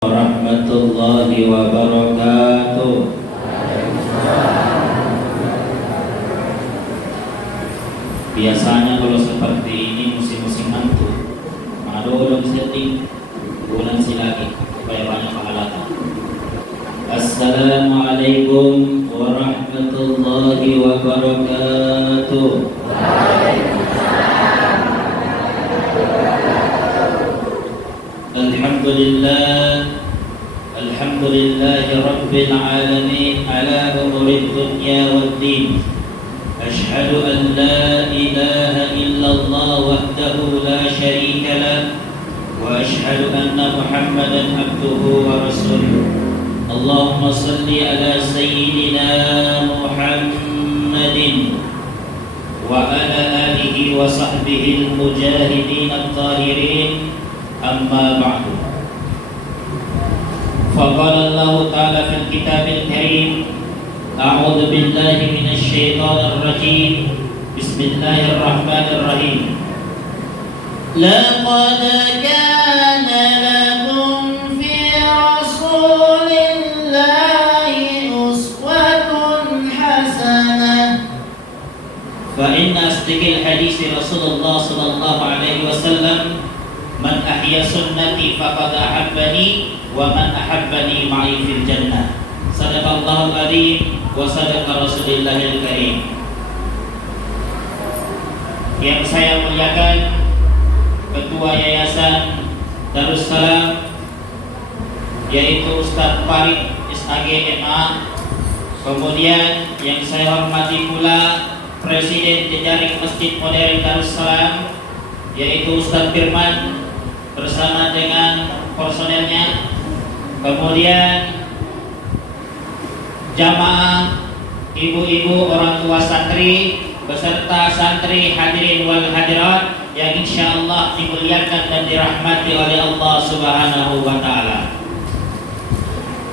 Warahmatullahi wabarakatuh. Biasanya kalau seperti ini musim-musim mantu, madolong setting bulan silagi supaya banyak pahalanya. Assalamualaikum warahmatullahi wabarakatuh. Alhamdulillahi Rabbil Alamin ala umuri dunya wad din. Ashhadu an la ilaha illallah wahdahu la syarika lah wa ashhadu anna Muhammadan abduhu wa rasuluh. Allahumma salli ala sayyidina Muhammadin wa ala alihi wa sahbihi al-mujahidin at-tahirin. Amma ba'du. Faqala Allah Ta'ala fil kitabil karim, a'udzu billahi minasy syaithanir rajim. Bismillahirrahmanirrahim. Laqad kana lakum fi rasulillahi uswatun hasanah. Fa inna asdaqal hadits Rasulullah sallallahu alaihi wasallam, man ahya sunnati faqad ahabbani wa man ahabbani ma'i fil jannah. Sadaqallahul azim wa sadaqa rasulillahil karim. Yang saya muliakan Ketua Yayasan Darussalam, yaitu Ustadz Farid SAG MA. Kemudian yang saya hormati pula Presiden Jejaring Masjid Modern Darussalam, yaitu Ustadz Firman bersama dengan personelnya. Kemudian jamaah, ibu-ibu, orang tua santri beserta santri hadirin wal hadirat yang insyaallah dimuliakan dan dirahmati oleh Allah Subhanahu wa taala.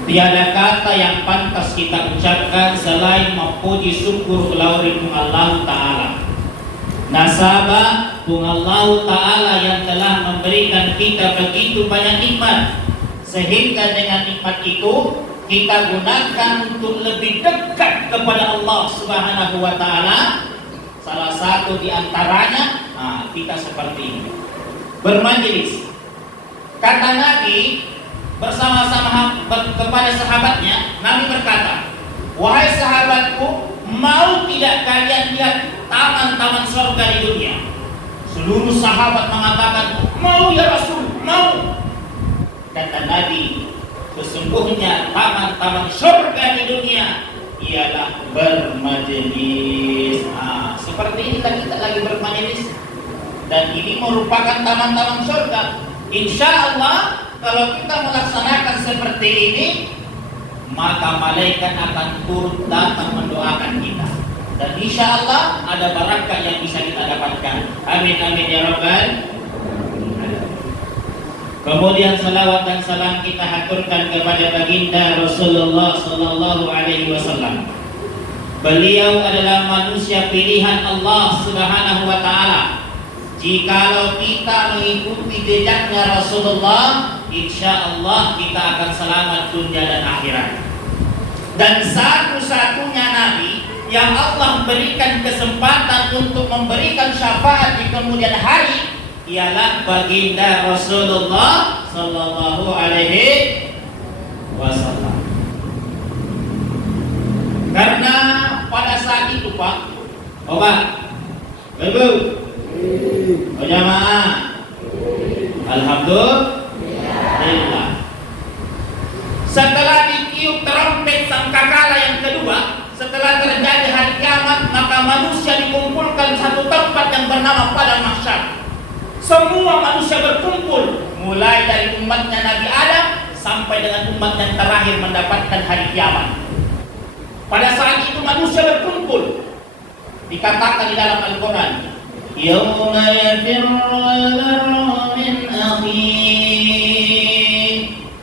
Tiada kata yang pantas kita ucapkan selain memuji syukur ulaulikum Allah taala. Nasabah Allah Ta'ala yang telah memberikan kita begitu banyak nikmat, sehingga dengan nikmat itu kita gunakan untuk lebih dekat kepada Allah Subhanahu wa Ta'ala. Salah satu di antaranya, kita seperti ini, bermajelis. Kata Nabi bersama-sama kepada sahabatnya, Nabi berkata, "Wahai sahabatku, mau tidak kalian lihat taman-taman surga di dunia?" Seluruh sahabat mengatakan, "Mau ya Rasul, mau." Kata Nabi, "Sesungguhnya taman-taman surga di dunia ialah bermajelis." Seperti ini kita lagi bermajelis, dan ini merupakan taman-taman surga. Insya Allah kalau kita melaksanakan seperti ini, maka malaikat akan turut datang mendoakan kita, dan insya Allah ada barakah yang bisa kita dapatkan. Amin amin ya rabbal. Kemudian salawat dan salam kita haturkan kepada baginda Rasulullah sallallahu alaihi wasallam. Beliau adalah manusia pilihan Allah Subhanahu wa taala. Jikalau kita mengikuti jejaknya Rasulullah, insya Allah kita akan selamat dunia dan akhirat. Dan satu-satunya Nabi yang Allah berikan kesempatan untuk memberikan syafaat di kemudian hari ialah baginda Rasulullah sallallahu alaihi wasallam. Karena pada saat itu Pak, Ibu, jamaah, alhamdulillah. Setelah ditiup trompet sangkakala yang kedua, setelah terjadi hari kiamat, maka manusia dikumpulkan satu tempat yang bernama Padang Mahsyar. Semua manusia berkumpul, mulai dari umatnya Nabi Adam sampai dengan umat yang terakhir mendapatkan hari kiamat. Pada saat itu manusia berkumpul. Dikatakan di dalam Al-Quran, "Yawma yafirru al-mar'u min akhihi."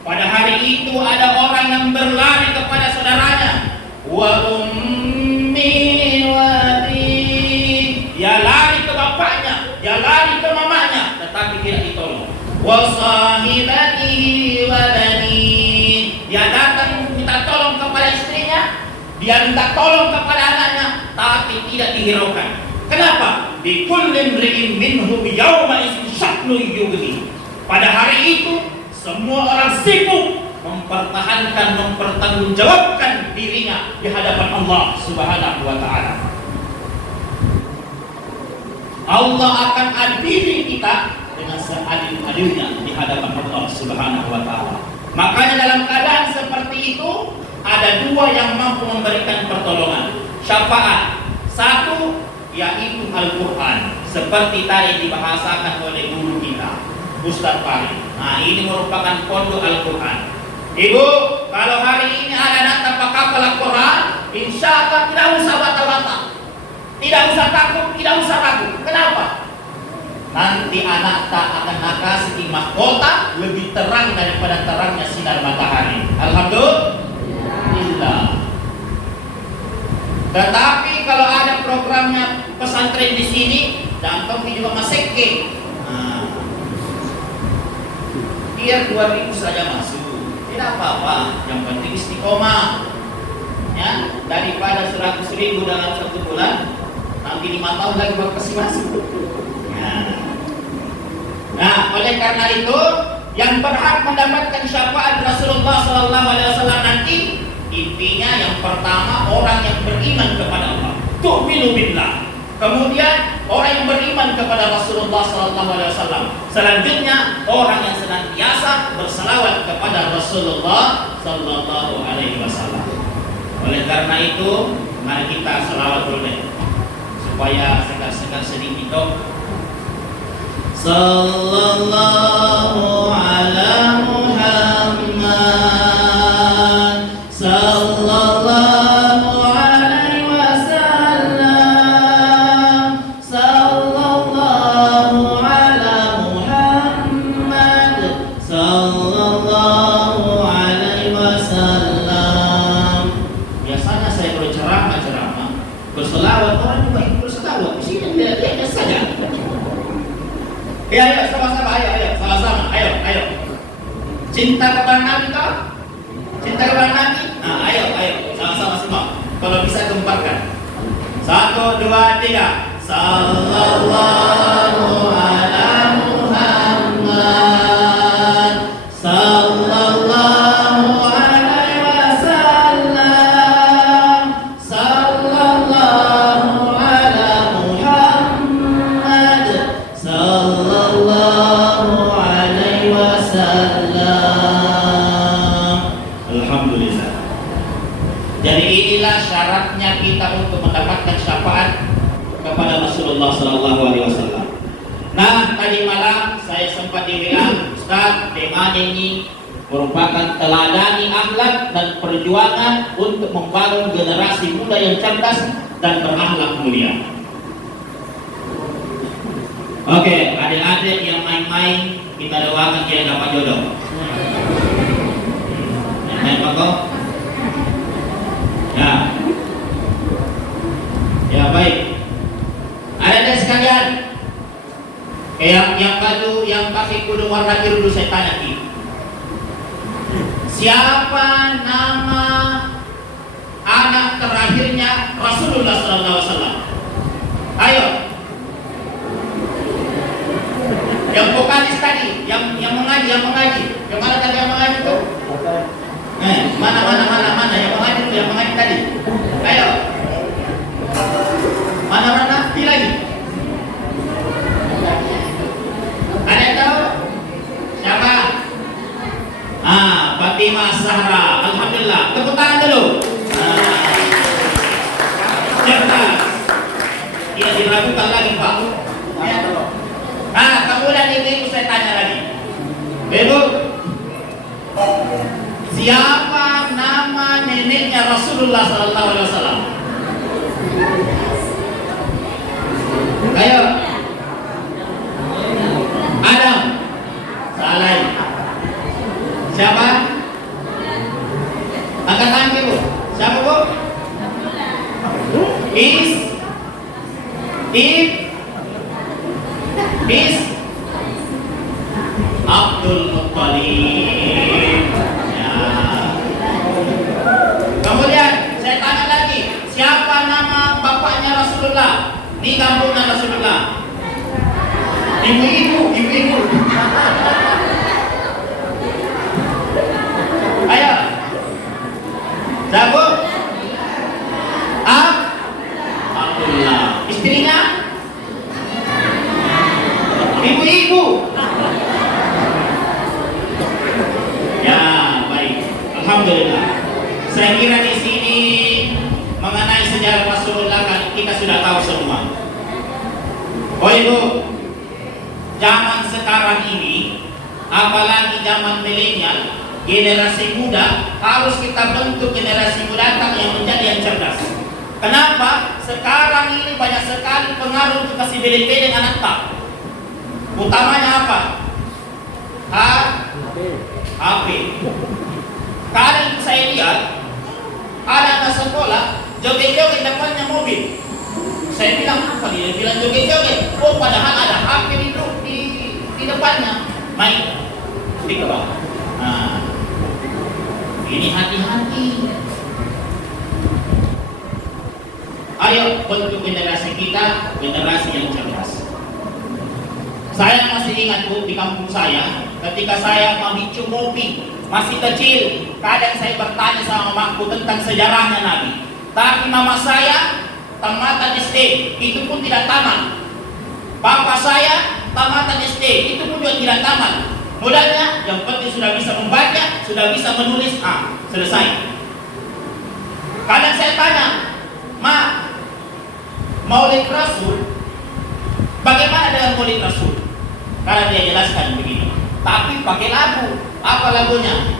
Pada hari itu ada orang yang berlari kepada saudaranya. Wa ummi wa abi. Dia lari ke bapaknya, dia lari ke mamanya, tetapi tidak ditolong. Wa sahibatihi wa bani. Dia minta tolong kepada anaknya, tapi tidak dihiraukan. Kenapa? Bikullin ri'in minhum yawma isin sya'nu yughni. Pada hari itu semua orang sibuk mempertahankan, mempertanggungjawabkan dirinya di hadapan Allah Subhanahu wa taala. Allah akan adili kita dengan seadil-adilnya di hadapan Allah Subhanahu wa taala. Makanya dalam keadaan seperti itu ada dua yang mampu memberikan pertolongan, syafaat. Satu yaitu Al-Quran, seperti tadi dibahasakan oleh guru kita Ustaz Fahri. Nah, ini merupakan pondok Al-Quran. Ibu, kalau hari ini ada anak tanpa kapal Al-Quran, insya Allah tidak usah bata-bata, tidak usah takut, tidak usah ragu. Kenapa? Nanti anak tak akan kasih mahkota lebih terang daripada terangnya sinar matahari. Alhamdulillah. Tetapi kalau ada programnya pesantren di sini, dan topi juga masih ke, biar 2000 saja masuk, tidak apa-apa. Yang penting istiqomah, ya, daripada 100.000 dalam 1 bulan, nanti 5 tahun lagi baru kasih masuk. Nah, oleh karena itu, yang berhak mendapatkan syafaat Rasulullah SAW nanti, intinya yang pertama orang yang beriman kepada Allah, tu'minu billah. Kemudian orang yang beriman kepada Rasulullah SAW. Selanjutnya orang yang senantiasa berselawat kepada Rasulullah SAW. Oleh karena itu, mari kita selawat dulu deh, supaya segar-segar sedikit dong. Sallallahu ala Muhammad, sallallahu alaihi wasallam, sallallahu ala Muhammad, sallallahu alaihi wasallam. Biasanya saya berceramah berselawat, orang juga ikut berselawat. Di sini lihat saja. Ayo, sama-sama, ayo, sama-sama, ayo. Cinta kepada Nabi kau? Cinta kepada Nabi? Nah, ayo, sama-sama semua. Kalau bisa gemparkan. 1, 2, 3. Sallallahu ala Muhammad, sallallahu alaihi wasallam, sallallahu ala Muhammad, sallallahu alaihi wasallam. Alhamdulillah. Jadi inilah syaratnya kita untuk mendapatkan syafaat kepada Rasulullah sallallahu alaihi wasallam. Nah, tadi malam saya sempat dibilang, Ustaz, temanya ini merupakan teladani akhlak dan perjuangan untuk membangun generasi muda yang cerdas dan berakhlak mulia. Oke, adik-adik yang main-main, kita doakan dia dapat jodoh. Yang main pokok? Ya baik. Adik-adik sekalian, yang baju, yang pakai kudung warna biru, saya tanya lagi. Siapa nama anak terakhirnya Rasulullah SAW? Ayo. Yang vokalis tadi, yang mengaji. Yang mana tadi yang mengaji tuh? Mana yang mengaji tuh, yang mengaji tadi? Ayo. Mana? Pilih lagi. Ada yang tahu? Siapa? Fatimah Zahra. Alhamdulillah. Tepuk tangan dulu. Cerdas. Ia diragukan lagi, Pak. Kemudian ibu saya tanya lagi. Ibu, siapa nama neneknya Rasulullah SAW? Ayo. Adam. Salah. Siapa? Angkat tangan ibu. Siapa bu? Abdul Muttalib. Ya. Kemudian saya tanya Alhamdulillah. Saya kira di sini mengenai sejarah Rasulullah kan kita sudah tahu semua. Oh Ibu, zaman sekarang ini, apalagi zaman milenial, generasi muda, harus kita bentuk generasi muda yang menjadi yang cerdas. Kenapa? Sekarang ini banyak sekali pengaruh untuk kasih beda-beda dengan anak. Utamanya apa? HP. Kadang saya lihat ada anak sekolah joget-joget depannya mobil. Saya bilang apa dia? Bilang joget-joget. Oh, padahal ada HP di depannya. Main di bawah. Nah, ini hati-hati. Ayo bentuk generasi kita, generasi yang cerdas. Saya masih ingat Bu, di kampung saya, ketika saya memicu kopi, masih kecil, kadang saya bertanya sama mamaku tentang sejarahnya Nabi. Tapi mama saya tamatan SD, itu pun tidak tamat. Bapak saya tamatan SD, itu pun juga tidak tamat. Modalnya yang penting sudah bisa membaca, sudah bisa menulis, selesai. Kadang saya tanya, Ma, Maulid Rasul, bagaimana dengan Maulid Rasul? Karena dia jelaskan begini, tapi pakai lagu. Apa lagunya?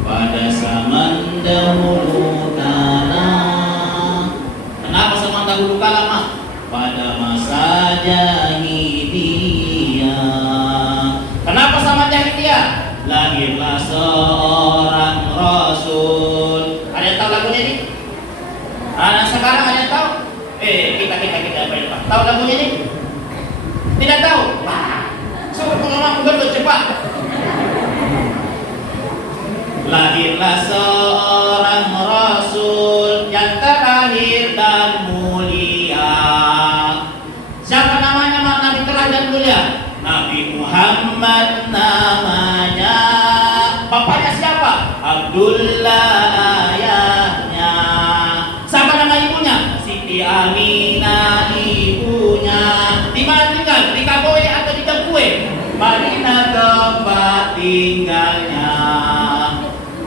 Pada zaman dahulu kala. Kenapa zaman dahulu kala, Ma? Pada masa jahiliyah. Kenapa sama jahiliyah? Lahirlah seorang Rasul. Ada yang tahu lagunya ini? Anak sekarang ada yang tahu? Kita apa yang tahu lagunya ini? Tidak tahu? Suruh pengalaman Google cepat. Lahirlah seorang Rasul yang terakhir dan mulia. Siapa namanya Nabi terakhir dan mulia? Nabi Muhammad namanya. Bapaknya siapa? Abdullah ayahnya. Siapa nama ibunya? Siti Aminah ibunya. Di mana tinggal? Di Kaboe atau di Jepue? Madinah tempat tinggalnya.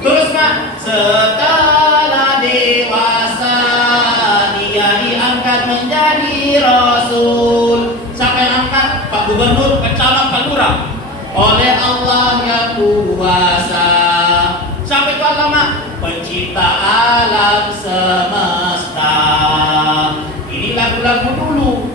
Terus Kak, setelah dewasa dia diangkat menjadi Rasul. Siapa yang angkat? Pak Gubernur, Pak Camat, Pak Lurah. Oleh Allah yang kuasa. Siapa itu Allah, Mak? Pencipta alam semesta. Ini lagu-lagu dulu.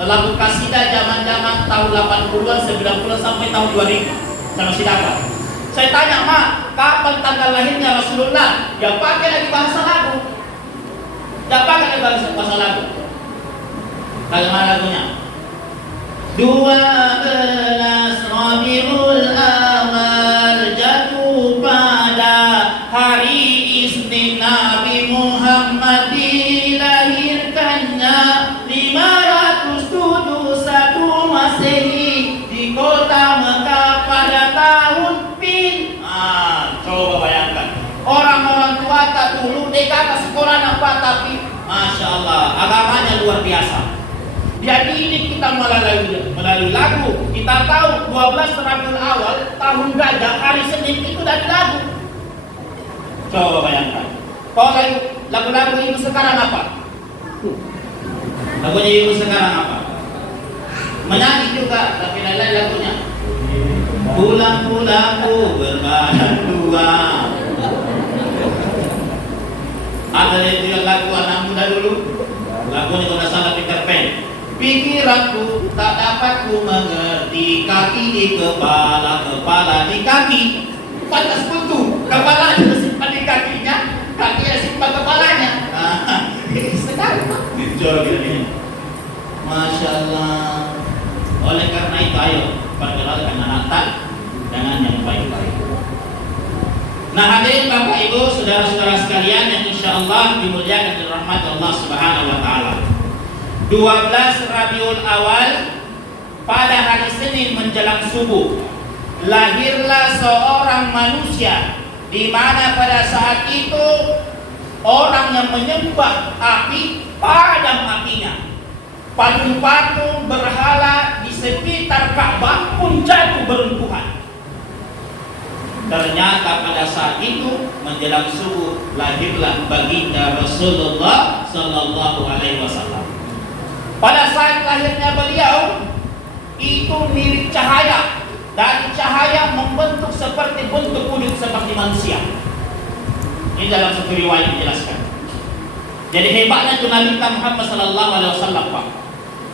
Lagu kasidah zaman-zaman tahun 80-an, 90-an sampai tahun 2000. Saya masih dapat. Saya tanya, Mak, kapan tanggal lahirnya Rasulullah? Ya pakai lagi bahasa lagu. Ya pakai lagi bahasa lagu. Bagaimana lagunya? 12 Rabiul Awal jatuh pada hari Isnin, Nabi Muhammad dilahirkannya 571 Masehi di kota Mekah pada tahun coba bayangkan, orang-orang tua tak dulu dekat sekolah apa, tapi Masya Allah agamanya luar biasa. Jadi ini kita melalui lagu. Kita tahu 12 Rabiul Awal tahun gajah hari Senin itu dari lagu. Coba bayangkan. Kalau lagu-lagu ibu sekarang apa? Lagunya ibu sekarang apa? Menyanyi juga, tapi lain lagunya. Pulang-pulangku berbadan dua. Ada yang lagu anak muda dulu. Lagunya kalau salah Peter Pan. Pikiranku tak dapat ku mengerti, kaki di kepala, kepala di kaki. Pantas buntu, kepala disimpan di kakinya, kaki disimpan kepalanya. Sekarang jauh ini. Masya Allah. Oleh karena itu ayo perkenalkan Natal dengan yang baik-baik. Nah hadirin Bapak Ibu, saudara-saudara sekalian yang insya Allah dimuliakan dan rahmat Allah Subhanahu Wa Taala. 12 Rabiul Awal pada hari Senin menjelang subuh lahirlah seorang manusia, di mana pada saat itu orang yang menyembah api padam apinya. Patung-patung berhala di sekitar Ka'bah pun jatuh beruntuhan. Ternyata pada saat itu menjelang subuh lahirlah baginda Rasulullah Sallallahu Alaihi Wasallam. Pada saat lahirnya beliau itu mirip cahaya, dan cahaya membentuk seperti bentuk kulit seperti manusia. Ini dalam satu riwayat dijelaskan. Jadi hebatnya itu Nabi Muhammad Sallallahu Alaihi Wasallam, Pak.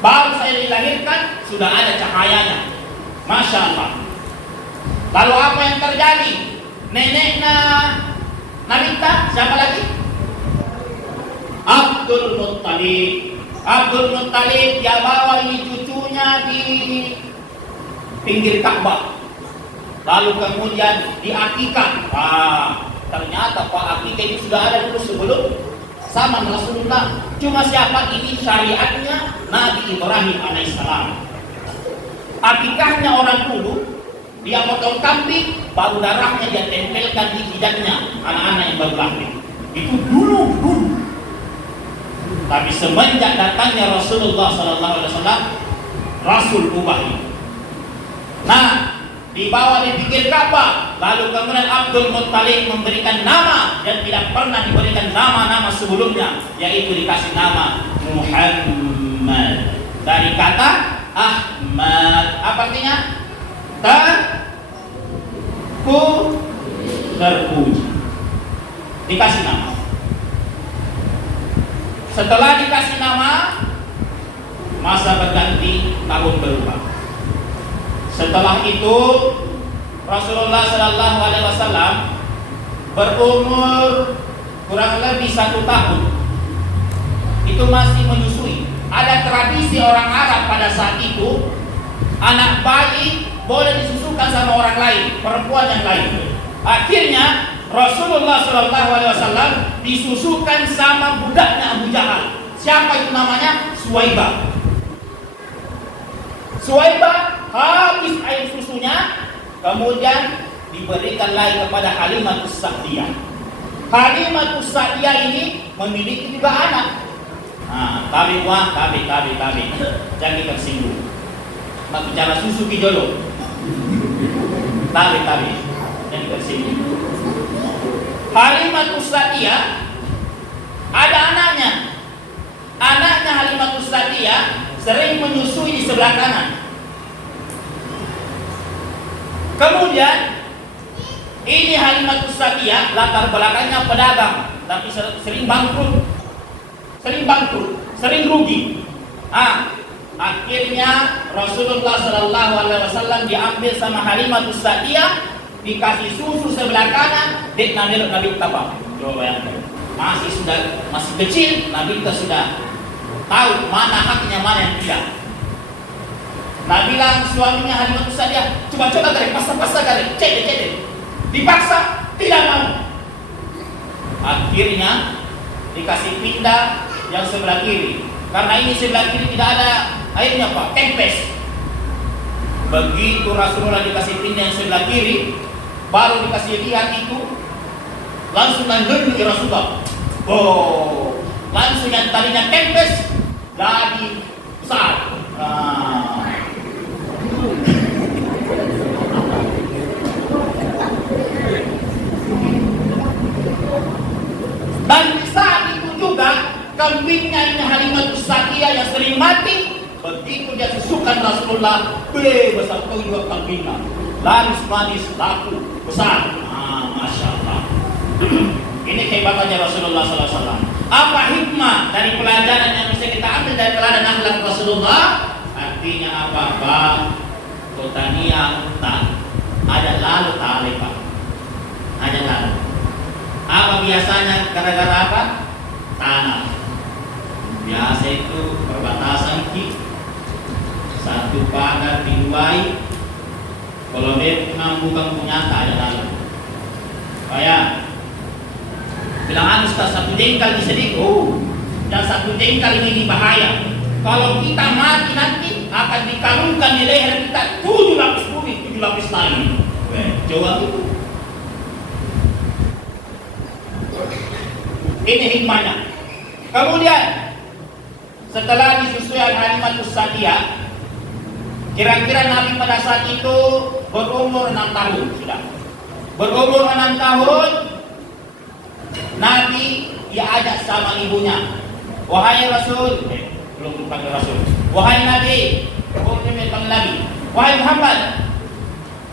Baru saya dilahirkan sudah ada cahayanya, Masya Allah. Lalu apa yang terjadi? Neneknya Nabi siapa lagi? Abdul Muttalib. Abdul Muttalib dia bawa ini cucunya di pinggir Ka'bah. Lalu kemudian diakikah. Ternyata Pak akikah itu sudah ada dulu sebelum sama Rasulullah. Cuma siapa ini syariatnya Nabi Ibrahim alaihissalam. Akikahnya orang dulu dia potong kambing, baru darahnya dia tempelkan di jidatnya anak-anak yang baru lahir. Itu dulu. Tapi semenjak datangnya Rasulullah SAW, Rasul ubah itu. Nah, dibawa di pinggir Ka'bah, lalu kemudian Abdul Muttalib memberikan nama dan tidak pernah diberikan nama-nama sebelumnya, yaitu dikasih nama Muhammad dari kata Ahmad. Apa artinya? Terpuji. Dikasih nama. Setelah dikasih nama, masa berganti, tahun berubah. Setelah itu Rasulullah Sallallahu Alaihi Wasallam berumur kurang lebih 1 tahun. Itu masih menyusui. Ada tradisi orang Arab pada saat itu, anak bayi boleh disusukan sama orang lain, perempuan yang lain. Akhirnya Rasulullah Sallallahu Alaihi Wasallam disusukan sama budaknya Abu Jahal. Siapa itu namanya? Suwaibah. Suwaibah habis air susunya, kemudian diberikan lagi kepada Halimatus Sa'diyah. Halimatus Sa'diyah ini memiliki juga anak. Tabi. Jangan tersinggung. Mak bicara susu kijolo. Tabi. Jangan tersinggung. Halimatus Sa'diyah ada anaknya. Anaknya Halimatus Sa'diyah sering menyusui di sebelah kanan. Kemudian ini Halimatus Sa'diyah latar belakangnya pedagang, tapi sering bangkrut, sering rugi. Akhirnya Rasulullah Sallallahu Alaihi Wasallam diambil sama Halimatus Sa'diyah, dikasih susu sebelah kanan, dek Nabi Tabak. Coba bayangkan, masih kecil, Nabi sudah tahu mana haknya, mana yang tidak. Nabi bilang suaminya Halimatus Sa'diyah, coba tarik, pasang tarik, cedek. Dipaksa, tidak mau. Akhirnya dikasih pindah yang sebelah kiri. Karena ini sebelah kiri tidak ada airnya, Pak, kempes. Begitu Rasulullah dikasih pindah yang sebelah kiri, baru dikasih lihat itu, langsung nanggul ke Rasulullah. Langsung yang tadinya kempes jadi besar. Dan di saat itu juga kambingnya ini Halimatus Sa'diyah yang sering mati, begitu dia susukan Rasulullah, besar kau juga kambingnya, laris manis laku besar. Masya Allah. Ini kehebatannya Rasulullah SAW. Apa hikmah dari pelajaran yang bisa kita ambil dari teladan akhlak Rasulullah? Artinya apa? Kotania tak ada lalu ta'alifah. Ada lalu. Apa biasanya gara-gara apa? Tanah. Biasa itu perbatasan satu pagar diluai. Kalau dia bukan punya tak ada lalu. Kayak bilang Ustaz, satu jengkal bisa dan satu jengkal ini bahaya. Kalau kita mati nanti akan dikalungkan di leher kita 7 lapis bumi, 7 lapis langit. Coba itu. Ini hikmahnya. Kemudian setelah disusui Halimatus Sa'diyah, kira-kira Nabi pada saat itu berumur 6 tahun sudah. Berumur 6 tahun, Nabi diajak sama ibunya. Wahai Rasul, belum dipanggil Rasul. Wahai Nabi, panggil Nabi. Wahai Muhammad,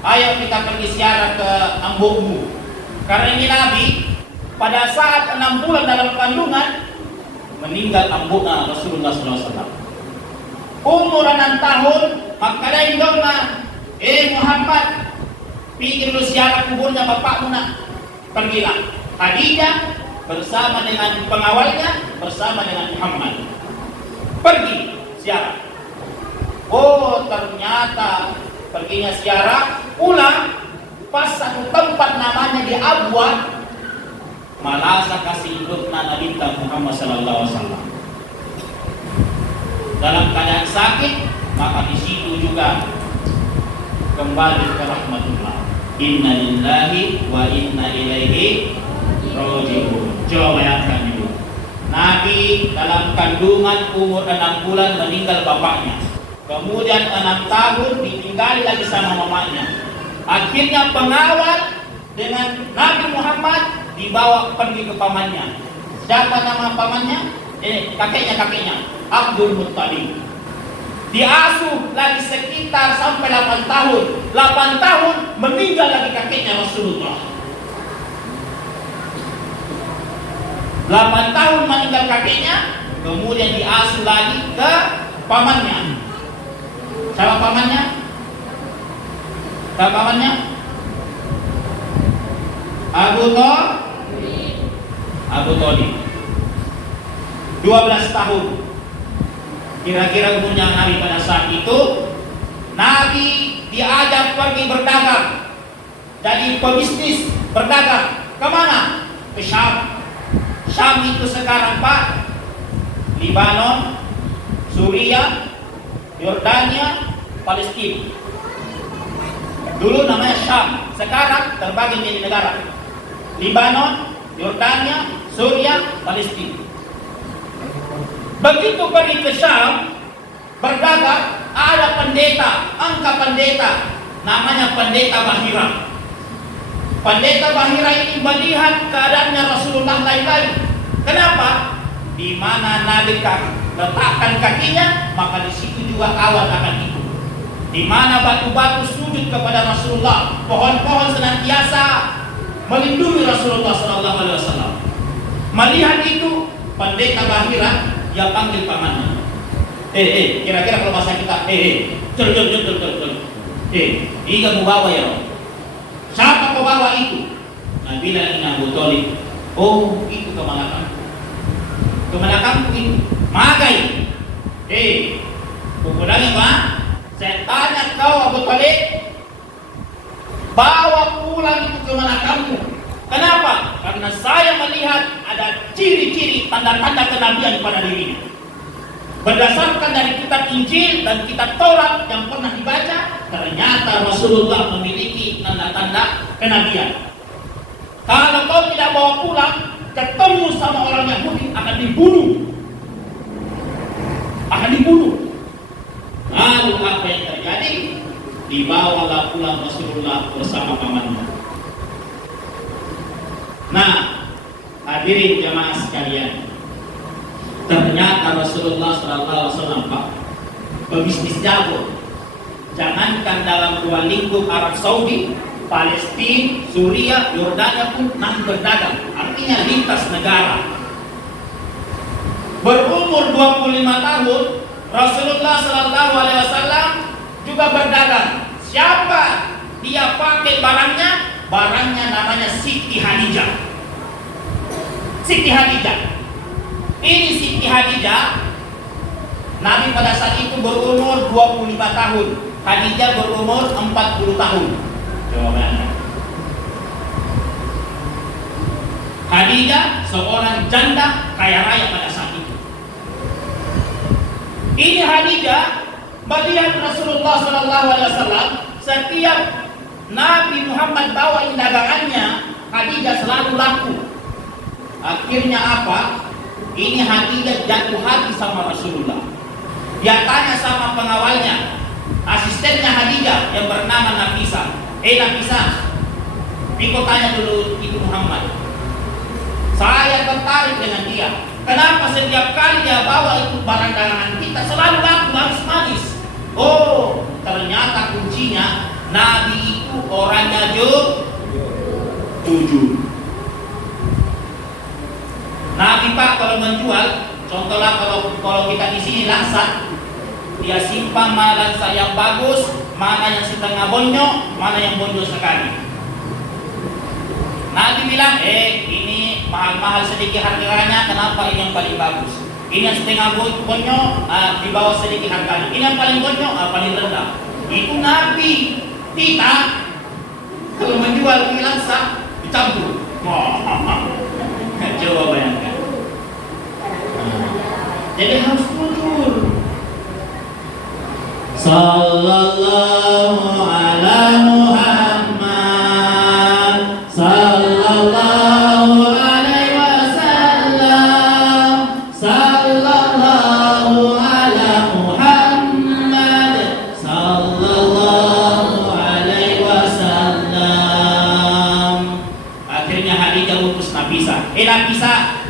ayo kita pergi ziarah ke ambukmu. Karena ini Nabi pada saat 6 bulan dalam kandungan meninggal ambuknya Rasulullah SAW. Umur 6 tahun, maka dari dona, Muhammad, pikir lu ziarah kuburnya bapakmu nak. Pergilah. Khadijah bersama dengan pengawalnya, bersama dengan Muhammad. Pergi ziarah. Oh, ternyata perginya ziarah, pulang pas satu tempat namanya di Abwa, malah kasih hidupna Nabi Muhammad SAW. Dalam keadaan sakit, maka di situ juga kembali ke rahmatullah. Inna lillahi wa inna ilaihi raji'un. Coba bayangkan itu. Nabi dalam kandungan umur 6 bulan meninggal bapaknya. Kemudian 6 tahun ditinggali lagi sama mamanya. Akhirnya pengawal dengan Nabi Muhammad dibawa pergi ke pamannya. Siapa nama pamannya? Kakeknya Abdul Muttalib. Diasuh lagi sekitar sampai 8 tahun. 8 tahun meninggal lagi kakeknya Rasulullah. 8 tahun meninggal kakeknya, kemudian diasuh lagi ke pamannya. Siapa pamannya? Siapa pamannya? Abu Thalib. 12 tahun. Kira-kira umurnya Nabi pada saat itu. Nabi diajak pergi berdagang. Jadi pebisnis berdagang. Kemana? Ke Syam. Syam itu sekarang Pak, Libanon, Suriah, Yordania, Palestina. Dulu namanya Syam, sekarang terbagi menjadi negara. Libanon, Yordania, Suriah, Palestina. Begitu pergi ke Syam berdagang, ada pendeta, angka pendeta, namanya pendeta Bahira. Pendeta Bahira ini melihat keadaannya Rasulullah lain-lain. Kenapa? Di mana Nabi letakkan kakinya, maka di situ juga awan akan ikut. Di mana batu-batu sujud kepada Rasulullah, pohon-pohon senantiasa melindungi Rasulullah SAW. Melihat itu, pendeta Bahira dia panggil pamannya. Kira-kira kalau bahasa kita, col. Ini kamu bawa ya. Siapa kau bawa itu? Nabi bilang Abu Thalib. Oh, itu kemana kamu itu? Magai. Kemudian Pak, saya tanya kau Abu Thalib, bawa pulang itu kemana kamu? Kenapa? Karena saya melihat ada ciri-ciri tanda-tanda kenabian pada dirinya. Berdasarkan dari kitab Injil dan kitab Taurat yang pernah dibaca, ternyata Rasulullah memiliki tanda-tanda kenabian. Kalau kau tidak bawa pulang, ketemu sama orang Yahudi akan dibunuh. Lalu apa yang terjadi? Dibawalah pulang Rasulullah bersama pamannya. Nah, hadirin jamaah sekalian, ternyata Rasulullah SAW Pak, pebisnis jago. Jangankan dalam ruang lingkup Arab Saudi, Palestina, Suriah, Yordania pun Nabi berdagang. Artinya lintas negara. Berumur 25 tahun, Rasulullah SAW juga berdagang. Siapa dia pakai barangnya? Barangnya namanya Siti Khadijah. Ini Siti Khadijah, Nabi pada saat itu berumur 25 tahun, Khadijah berumur 40 tahun. Coba bayangkan. Khadijah seorang janda kaya raya pada saat itu. Ini Khadijah melihat Rasulullah SAW setiap Nabi Muhammad bawain dagangannya, Khadijah selalu laku. Akhirnya apa? Ini Khadijah jatuh hati sama Rasulullah. Dia tanya sama pengawalnya, asistennya Khadijah yang bernama Nafisah. Nafisah, Iko tanya dulu Ibu Muhammad. Saya tertarik dengan dia. Kenapa setiap kali dia bawa itu barang dagangan kita selalu laku manis-manis? Oh, ternyata kuncinya Nabi itu orangnya jujur. Nabi Pak kalau menjual, contohnya kalau kita di sini langsa, dia simpan mana langsa yang bagus, mana yang setengah bonyok, mana yang bonyok sekali. Nabi bilang, ini mahal-mahal sedikit harganya, kenapa ini yang paling bagus? Ini yang setengah bonyok, di bawah sedikit harganya. Ini yang paling bonyok, paling rendah. Itu Nabi. Kita kalau menjual ini langsa, dicampur. Coba bayangkan. Jadi harus jujur. Sallallahu ala Muhammad, sallallahu alaihi wasallam, sallallahu ala Muhammad, sallallahu alaihi wasallam. Akhirnya Khadijah utus Nafisah. Nafisah,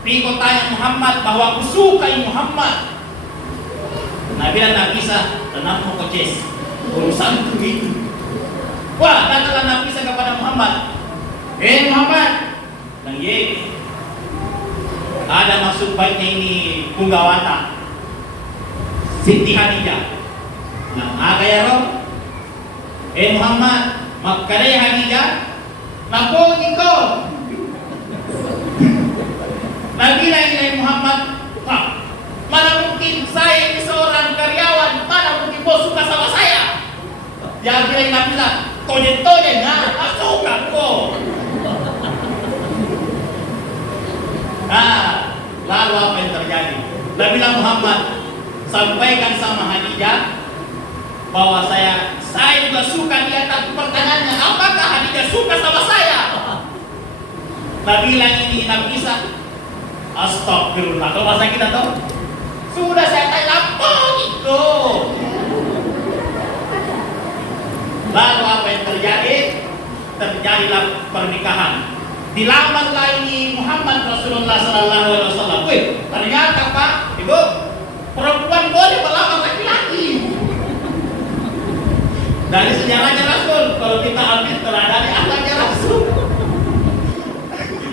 Riko tanya Muhammad bahwa aku sukai Muhammad. Nabi dan Nafisah, tenang mau koces, urusan itu. Wah, katalah Nafisah kepada Muhammad, Muhammad, dan ada maksud baiknya ini Punggawata, Siti Khadijah. Nah, ada ya Rob? Muhammad, makanya Khadijah, nako iko. Nabi lagi Muhammad, mana mungkin saya ini seorang karyawan, mana mungkin bos suka sama saya? Dia bilang Nabi lah, tojen-tojen, suka kok. Nah, lalu apa yang terjadi? Nabi Muhammad sampaikan sama Khadijah bahwa saya juga suka dia, tapi pertanyaannya, apakah Khadijah suka sama saya? Nabi bilang ini Nafisah, astagfirullah. Kalau bahasa kita tahu, sudah saya tanya lampau itu. Lalu apa yang terjadi? Terjadilah pernikahan. Dilamarlah ini Muhammad Rasulullah Sallallahu Alaihi Wasallam. Ternyata Pak, Ibu, perempuan boleh melamar laki-laki. Dari sejarahnya Rasul, kalau kita ambil dari akhlaknya Rasul.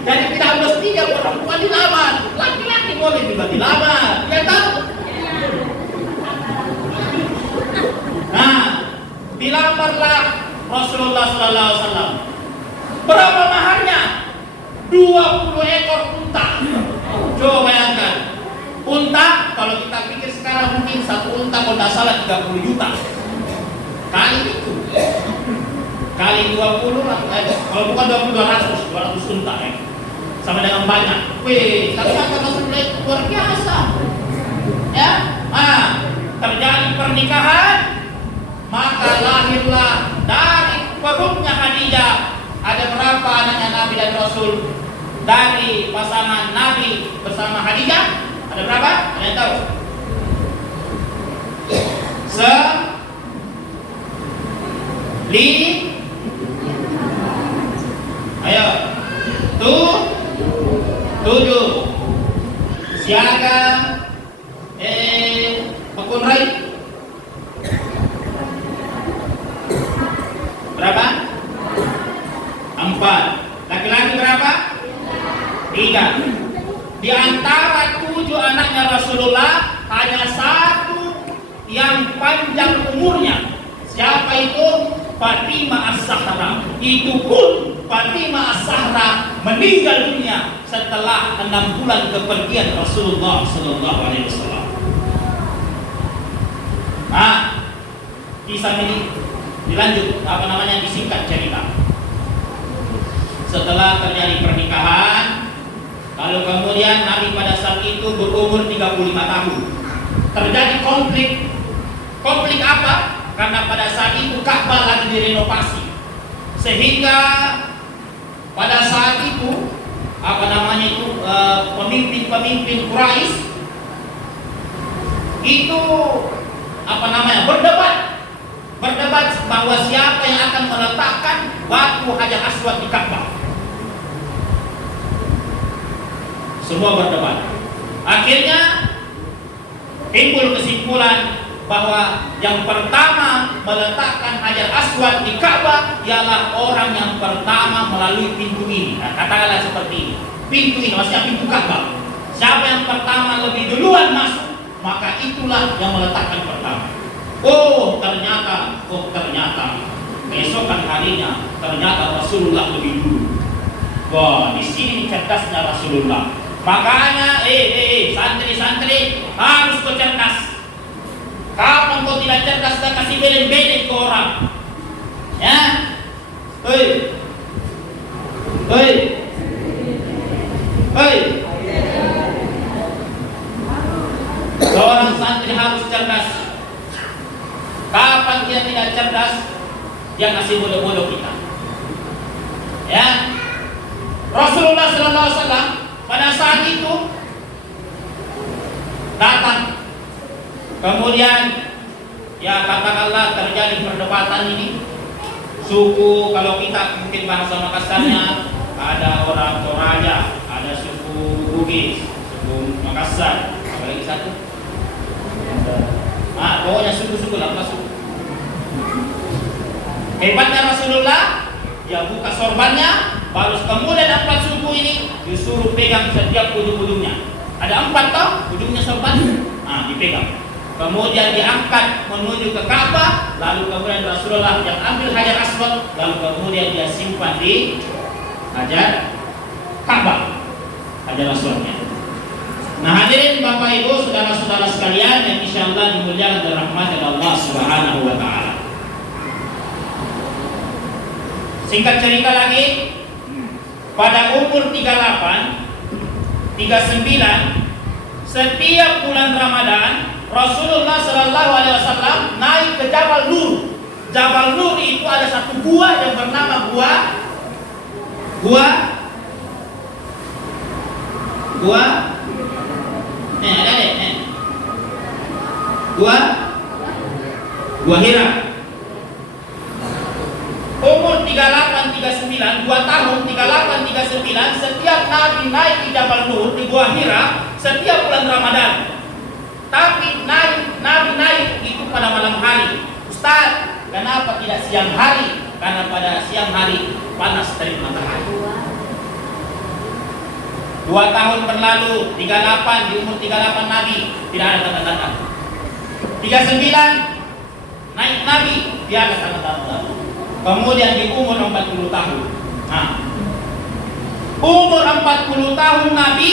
Jadi tidak mestinya perempuan dilamar, laki-laki boleh juga dilamar, ya tahu? Nah, dilamarlah Rasulullah Sallallahu Alaihi Wasallam. Berapa maharnya? 20 ekor unta. Coba bayangkan, unta kalau kita pikir sekarang mungkin satu unta kalau tidak salah 30 juta. Kali itu, kali 20 lah. Kalau bukan 200 unta ya. Sama dengan banyak. Kata Rasulullah itu luar biasa. Ya, terjadi pernikahan, maka lahirlah dari perutnya Khadijah ada berapa anaknya Nabi dan Rasul? Dari pasangan Nabi bersama Khadijah ada berapa? Ada yang tahu? Ayo, 7 siaga pekunrai berapa? 4. Laki-laki berapa? 3. Di antara 7 anaknya Rasulullah hanya 1 yang panjang umurnya. Siapa itu? Fatimah As-Zahra. Itu pun Fatimah As-Zahra meninggal dunia setelah 6 bulan kepergian Rasulullah Sallallahu Alaihi Wasallam. Nah, kisah ini dilanjut, disingkat cerita. Setelah terjadi pernikahan, lalu kemudian Nabi pada saat itu berumur 35 tahun. Terjadi konflik. Konflik apa? Karena pada saat itu Ka'bah lagi direnovasi, sehingga pada saat itu pemimpin-pemimpin Quraisy itu berdebat berdebat bahwa siapa yang akan meletakkan batu Hajar Aswad di Ka'bah. Semua berdebat. Akhirnya timbul kesimpulan bahwa yang pertama meletakkan Hajar Aswad di Ka'bah ialah orang yang pertama melalui pintu ini. Nah, katakanlah seperti ini. Pintu ini maksudnya pintu Ka'bah. Siapa yang pertama lebih duluan masuk, maka itulah yang meletakkan pertama. Oh ternyata keesokan harinya ternyata Rasulullah lebih dulu. Wah, di sini cerdasnya Rasulullah. Makanya santri-santri harus cerdas. Kalau engkau tidak cerdas, dan kasih beleng-beleng ke orang. Ya. Hei. Seorang santri harus cerdas. Kapan dia tidak cerdas, dia kasih bodoh-bodoh kita. Ya. Rasulullah SAW pada saat itu datang. Kemudian ya katakanlah terjadi perdebatan ini. Suku, kalau kita mungkin bahasa Makassarnya, ada orang Toraja, ada suku Bugis, suku Makassar, apa lagi satu? Pokoknya suku-suku lah, suku. Hebatnya Rasulullah, dia buka sorbannya, baru kemudian 4 suku ini disuruh pegang setiap ujung-ujungnya. Ada 4 toh, ujungnya sorban, dipegang. Kemudian diangkat menuju ke Ka'bah, lalu kemudian Rasulullah yang ambil Hajar Aswad, lalu kemudian dia simpan di Hajar Ka'bah, Hajar Aswadnya. Nah hadirin Bapak Ibu, saudara-saudara sekalian yang insyaallah dimuliakan dan rahmat Allah Subhanahu wa taala. Singkat cerita lagi, pada umur 38, 39, setiap bulan Ramadan Rasulullah Shallallahu Alaihi Wasallam naik ke Jabal Nur. Jabal Nur itu ada satu gua yang bernama gua Hira. Umur 38, 39, 2 tahun 38, 39, setiap Nabi naik di Jabal Nur di Gua Hira setiap bulan Ramadan. Tapi Nabi naik itu pada malam hari. Ustaz, kenapa tidak siang hari? Karena pada siang hari panas dari matahari. 2 tahun berlalu, 38, di umur 38 Nabi tidak ada tanda-tanda. 39 naik Nabi, dia ada tanda-tanda. Kemudian di umur 40 tahun. Umur 40 tahun Nabi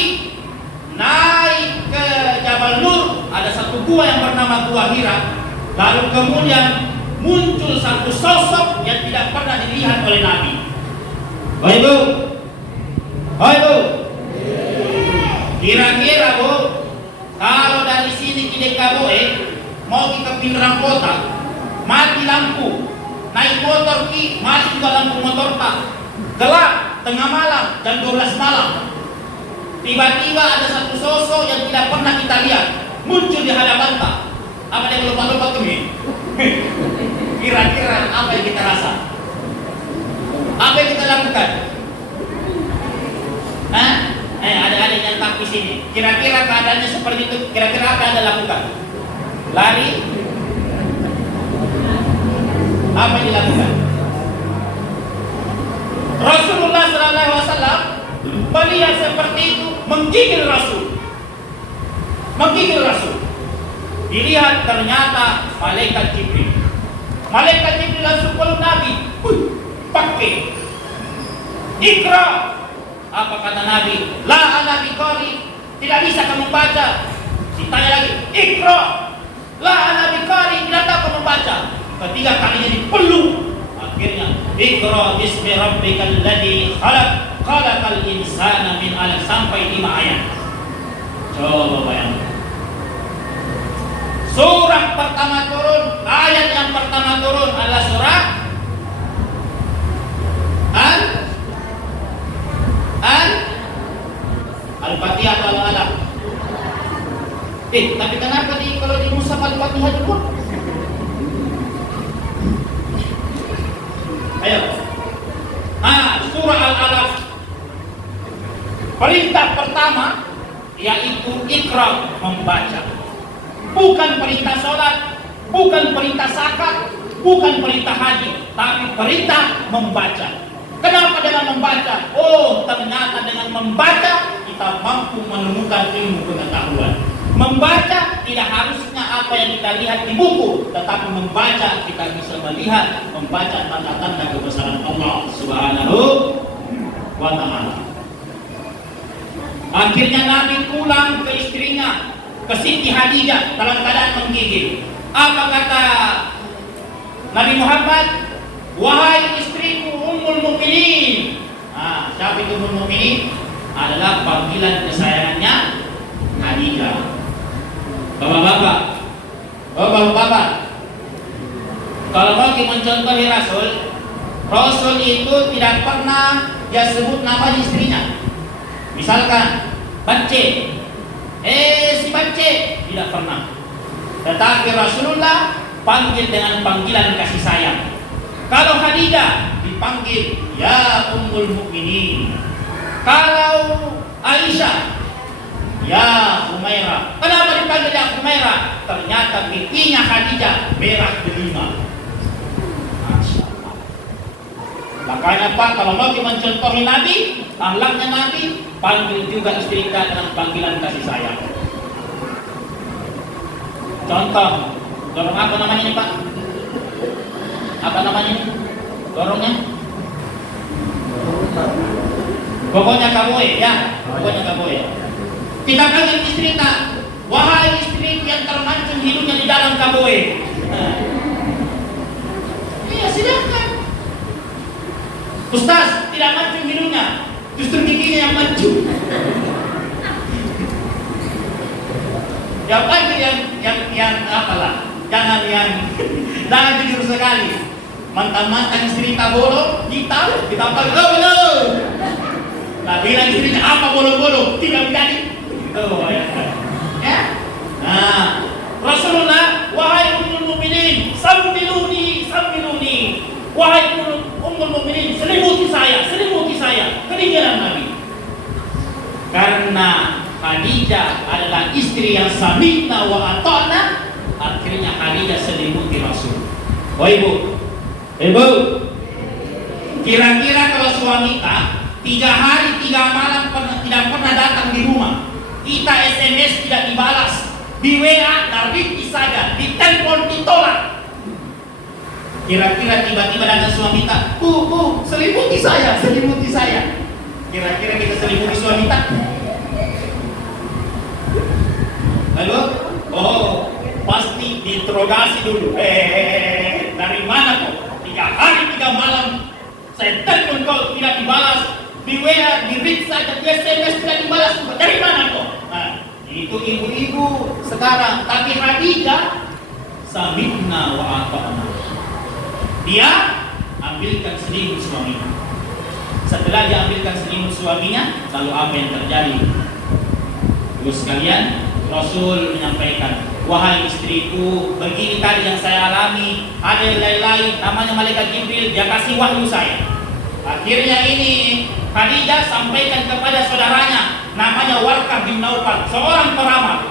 naik ke Jabal Nur, ada satu gua yang bernama Gua Hira. Lalu kemudian muncul satu sosok yang tidak pernah dilihat oleh Nabi. Hai Bu, kira-kira Bu, kalau dari sini ke Dekaboe mau ke Pinrang Kota, mati lampu, naik motor mati juga lampu motor tak, gelap tengah malam jam 12 malam. Tiba-tiba ada satu sosok yang tidak pernah kita lihat muncul di hadapan kita. Apa dia lupa-lupa kami? Kira-kira apa yang kita rasa? Apa yang kita lakukan? Adik-adik yang tak di sini. Kira-kira keadaannya seperti itu. Kira-kira apa yang Anda lakukan? Lari? Apa yang dilakukan? Rasulullah SAW melihat seperti itu, menggigil Rasul. Dilihat ternyata malaikat Jibril. Malaikat Jibril langsung peluk Nabi. Pakai. Ikra. Apa kata Nabi? La ana biqari. Tidak bisa kamu baca. Ditanya lagi. Ikra. La ana biqari. Tidak tahu kamu baca. Ketiga kalinya dipeluk. Akhirnya Ikra bismi rabbikal ladzi khalaq. Khalaqal insana min 'alaq sampai 5 ayat. Coba bayangkan. Surah pertama turun, ayat yang pertama turun adalah surah Al-Fatihah atau Al-Alaq. Tapi kenapa kalau di Mushaf Al-Fatihah dulu? Ayo. Surah Al-Alaq. Perintah pertama yaitu Iqra, membaca. Bukan perintah sholat, bukan perintah zakat, bukan perintah haji, tapi perintah membaca. Kenapa dengan membaca? Oh, ternyata dengan membaca kita mampu menemukan ilmu pengetahuan. Membaca tidak harusnya apa yang kita lihat di buku, tetapi membaca kita bisa melihat, membaca tanda-tanda kebesaran Allah Subhanahu wa Ta'ala. Akhirnya Nabi pulang ke istrinya, ke Siti Khadijah dalam keadaan menggigil. Apa kata Nabi Muhammad? Wahai istriku Ummul Mukminin. Siapa itu Ummul Mukminin? Adalah panggilan kesayangannya Khadijah. Bapak-bapak, kalau mau mencontohi Rasul itu tidak pernah dia sebut nama istrinya. Misalkan Bance, si Bance, tidak pernah. Tetapi Rasulullah panggil dengan panggilan kasih sayang. Kalau Khadijah dipanggil ya Ummul Mukminin. Kalau Aisyah ya Humairah. Kenapa dipanggil ya Humairah? Ternyata pipinya Khadijah merah delima. Makanya Pak, kalau mau mencontohi Nabi, akhlaknya Nabi, panggil juga istri kita dengan panggilan kasih sayang. Contoh, dorong apa namanya ini Pak? Apa namanya ini? Dorongnya? Pokoknya kaboe ya, pokoknya kaboe. Kita panggil istri kita, wahai istri yang termancung hidungnya di dalam kaboe. Iya, silakan. Ustaz, tidak mancung hidungnya, justru giginya yang mancung. Ya panggil yang apalah, jangan jujur sekali. Mantan-mantan istri kita bolong, kita panggil, oh. Nah, bilang istrinya apa bolong-bolong, tidak jadi. Oh ya. Nah, Rasulullah, wahai Ummul Mukminin, sambiluni. Wahai Ummul Mukminin, selimuti saya. Ketinggalan Nabi. Karena Khadijah adalah istri yang sami'na wa ata'na, akhirnya Khadijah selimuti Rasul. Oh ibu, kira-kira kalau suami kita 3 hari 3 malam tidak pernah datang di rumah, kita SMS tidak dibalas, di WA nariki saja, di telepon ditolak. Kira-kira tiba-tiba datang suami kita, selimuti saya. Kira-kira kita selimuti suami kita? Halo? Oh, pasti diinterogasi dulu. Dari mana kok? 3 hari 3 malam saya telepon kau tidak dibalas, di WA, di read saja, di SMS tidak dibalas. Dari mana kok? Nah, itu ibu-ibu sekarang. Tapi Khadijah sami'na wa ata'na. Dia ambilkan selimut suaminya. Setelah dia ambilkan selimut suaminya, lalu apa yang terjadi? Terus sekalian, Rasul menyampaikan, wahai istriku, begini tadi yang saya alami. Ada yang lain-lain, namanya malaikat Jibril, dia kasih wahyu saya. Akhirnya ini Khadijah sampaikan kepada saudaranya, namanya Warqah bin Naufal, seorang peramal.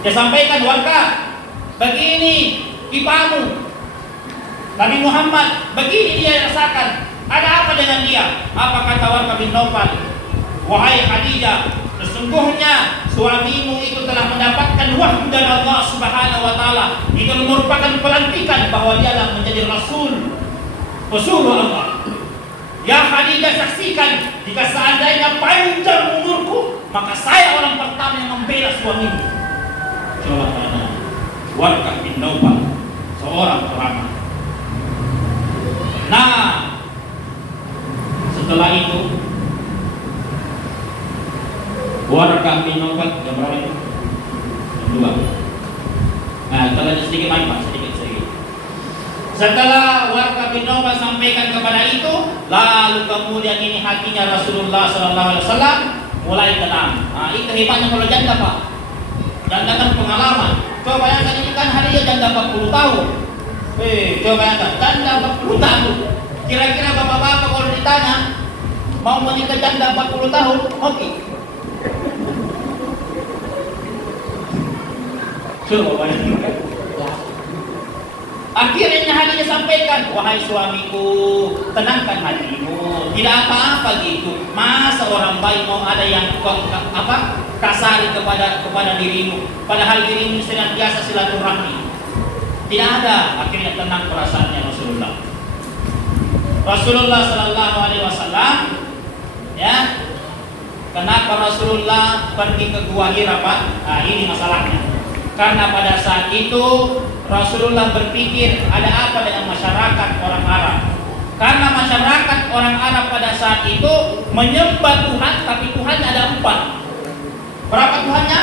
Dia sampaikan, Warqah, begini tipamu Nabi Muhammad, begini dia rasakan. Ada apa dengan dia? Apa kata Warqah bin Naufal? Wahai Khadijah, sesungguhnya suamimu itu telah mendapatkan wahyu dari Allah Subhanahu wa Ta'ala. Itu merupakan pelantikan bahwa dia adalah menjadi Rasul Allah. Ya Khadijah, saksikan, jika seandainya panjang umurku, maka saya orang pertama yang membela suamimu. Coba tanya, Warqah bin Naufal, seorang peramal. Nah, setelah itu Warqah bin Naufal, jam berapa itu? Jam 2. Nah, setelah sedikit main Pak, sedikit. Setelah Warqah bin Naufal sampaikan kepada itu, lalu kemudian ini hatinya Rasulullah SAW mulai tenang. Nah, itu hebatnya kalau janda Pak. Janda kan pengalaman. Coba bayangkan ini kan hari dia janda 40 tahun. Coba kan, janda 40 tahun. Kira-kira bapak-bapak kalau ditanya mau menikah janda 40 tahun, oke. Coba bayangkan. Akhirnya hadinya sampaikan, wahai suamiku, tenangkan hatimu, tidak apa-apa gitu. Masa orang baik mau ada yang kasari kepada dirimu, padahal dirimu senantiasa silaturahmi. Tidak ada. Akhirnya tenang perasaannya Rasulullah Sallallahu Alaihi Wasallam. Ya, kenapa Rasulullah pergi ke Gua Hira, Pak? Nah, ini masalahnya. Karena pada saat itu Rasulullah berpikir ada apa dengan masyarakat orang Arab. Karena masyarakat orang Arab pada saat itu menyembah Tuhan, tapi Tuhannya ada 4. Berapa Tuhannya?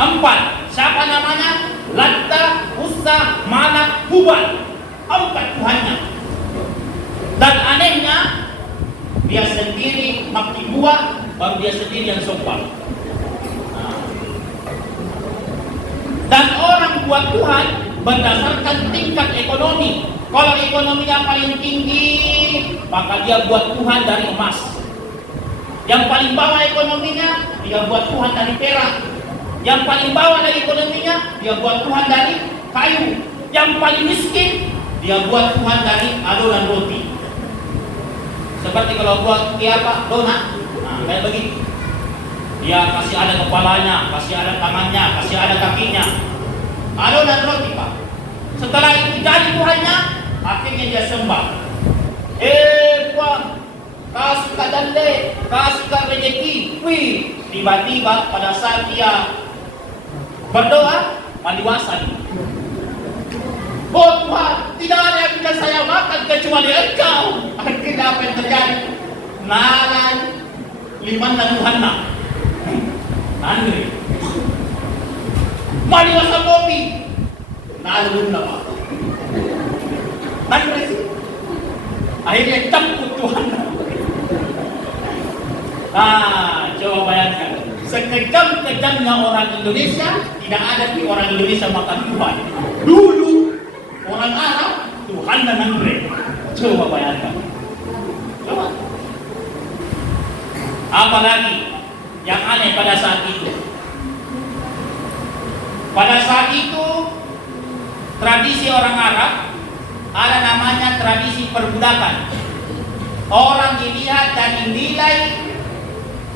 4. Siapa namanya? Latta, Uzza, Manat, Hubal. 4 Tuhannya. Dan anehnya, dia sendiri makin 2, baru dia sendiri yang sopan. Dan orang buat Tuhan berdasarkan tingkat ekonomi. Kalau ekonominya paling tinggi, maka dia buat Tuhan dari emas. Yang paling bawah ekonominya, dia buat Tuhan dari perak. Yang paling bawah dari ekonominya, dia buat Tuhan dari kayu. Yang paling miskin, dia buat Tuhan dari adonan roti. Seperti kalau buat donat, nah kayak begitu. Dia kasih ada kepalanya, kasih ada tangannya, kasih ada kakinya. Adonan roti, Pak. Setelah itu jadi Tuhannya, akhirnya dia sembah. Tuhan, kasih kadande, kasih rezeki. Wih, tiba-tiba pada saat dia berdoa, maliwasan. Oh Tuhan, tidak ada yang bisa saya makan kecuali Engkau. Akhirnya apa yang terjadi? Nalan 5 Tuhanna. Andre. Maliwasan kopi. Nalan na Pak. Andre sih. Akhirnya campur Tuhan. Coba bayangkan. Sekejam-kejamnya orang Indonesia, tidak ada di orang Indonesia makan Tuhan. Dulu orang Arab Tuhan dan Andre. Coba bayangkan. Coba. Apalagi yang aneh pada saat itu. Pada saat itu tradisi orang Arab ada namanya tradisi perbudakan. Orang dilihat dari nilai